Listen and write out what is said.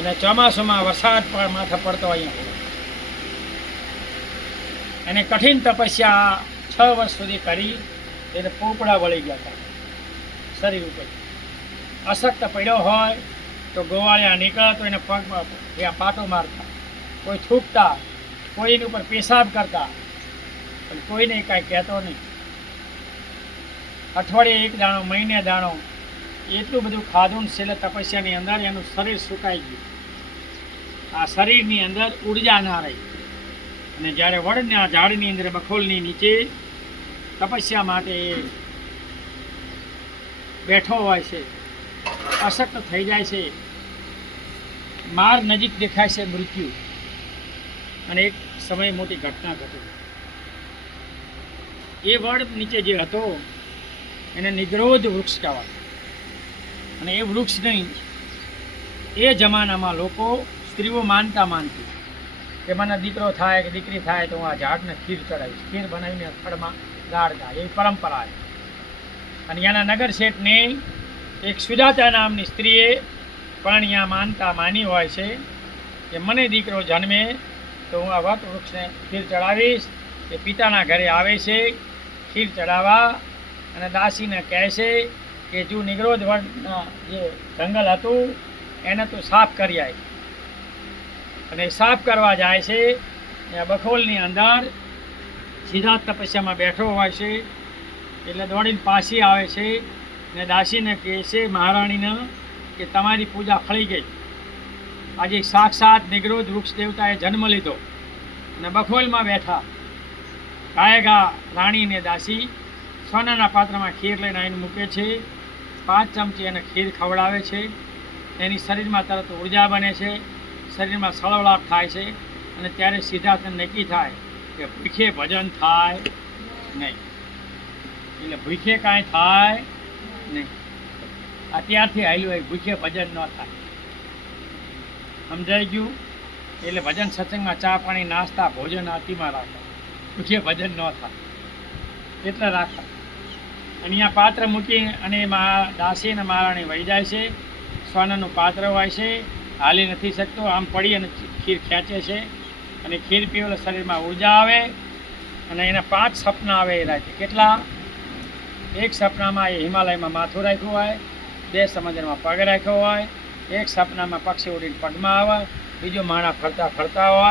અને ચોમાસામાં વરસાદ પણ માથે પડતો અહીંયા એને કઠિન તપસ્યા 6 વર્ષ સુધી કરી એને પોપડા વળી ગયા હતા શરીર ઉપર. અશક્ત પડ્યો હોય તો ગોવાળિયા નીકળે તો એને પગમાં પાટો મારતા, કોઈ થૂકતા, કોઈની ઉપર પેશાબ કરતા, પણ કોઈને કાંઈ કહેતો નહીં. અઠવાડિયે એક દાણો, મહિને દાણો, એટલું બધું ખાધું છેલ્લે તપસ્યાની અંદર એનું શરીર સુકાઈ ગયું. આ શરીરની અંદર ઉર્જા ના રહી. અને જ્યારે વડના ઝાડની અંદર બખોલની નીચે તપસ્યા માટે બેઠો હોય છે, અશક્ત થઈ જાય છે, માર નજીક દેખાય છે, મૃત્યુ. અને એક સમય મોટી ઘટના ઘટી. એ વડ નીચે જે હતો એને નિગ્રોધ વૃક્ષ કહેવાય. અને એ વૃક્ષ નહીં, એ જમાનામાં લોકો સ્ત્રીઓ માનતી કે મને દીકરો થાય કે દીકરી થાય તો હું આ ઝાડને ખીર ચડાવીશ, ખીર બનાવીને થડમાં ગાળતા, એવી પરંપરા છે. અને ત્યાંના નગર શેઠને એક સુજાતા નામની સ્ત્રીએ પણ અહીંયા માની હોય છે કે મને દીકરો જન્મે તો હું આ વટ વૃક્ષને ખીર ચડાવીશ. એ પિતાના ઘરે આવે છે ખીર ચડાવવા અને દાસીને કહે છે કે જો નિગ્રોધ વડના જે જંગલ હતું એને તો સાફ કરી આવી. અને સાફ કરવા જાય છે ત્યાં બખોલની અંદર સીધા તપસ્યામાં બેઠો હોય છે. એટલે દોડીને પાછી આવે છે ને દાસીને કહે છે મહારાણીને કે તમારી પૂજા ફળી ગઈ. આજે સાક્ષાત નિગ્રોધ વૃક્ષ દેવતાએ જન્મ લીધો અને બખોલમાં બેઠા. ગાયગા રાણી ને દાસી સોનાના પાત્રમાં ખીર લઈને આવીને મૂકે છે. 5 ચમચી એને ખીર ખવડાવે છે. એની શરીરમાં તરત ઉર્જા બને છે, શરીરમાં સળવળાટ થાય છે. અને ત્યારે સિદ્ધાર્થ નક્કી થાય કે ભૂખે ભજન થાય નહીં. એટલે ભૂખે કાંઈ થાય નહીં. અત્યારથી હાલ્યું હોય ભૂખે ભજન ન થાય. સમજાઈ ગયું? એટલે ભજન સત્સંગમાં ચા પાણી નાસ્તા ભોજન આરતીમાં રાખો, ભૂખે ભજન ન થાય એટલે રાખો. અહીંયા પાત્ર મૂકી અને દાસી અને મહારાણી વહી જાય છે. સોનાનું પાત્ર હોય છે, હાલી નથી શકતો, આમ પડી અને ખીર ખેંચે છે. અને ખીર પીવે શરીરમાં ઉર્જા આવે. અને એના 5 સપના આવે એ રાતે. કેટલા? એક સપનામાં એ હિમાલયમાં માથું રાખ્યું હોય, 2 સમુદ્રમાં પગ રાખ્યો હોય, એક સપનામાં પક્ષી ઉડીને પગમાં આવે, બીજો માણા ફરતા હોય.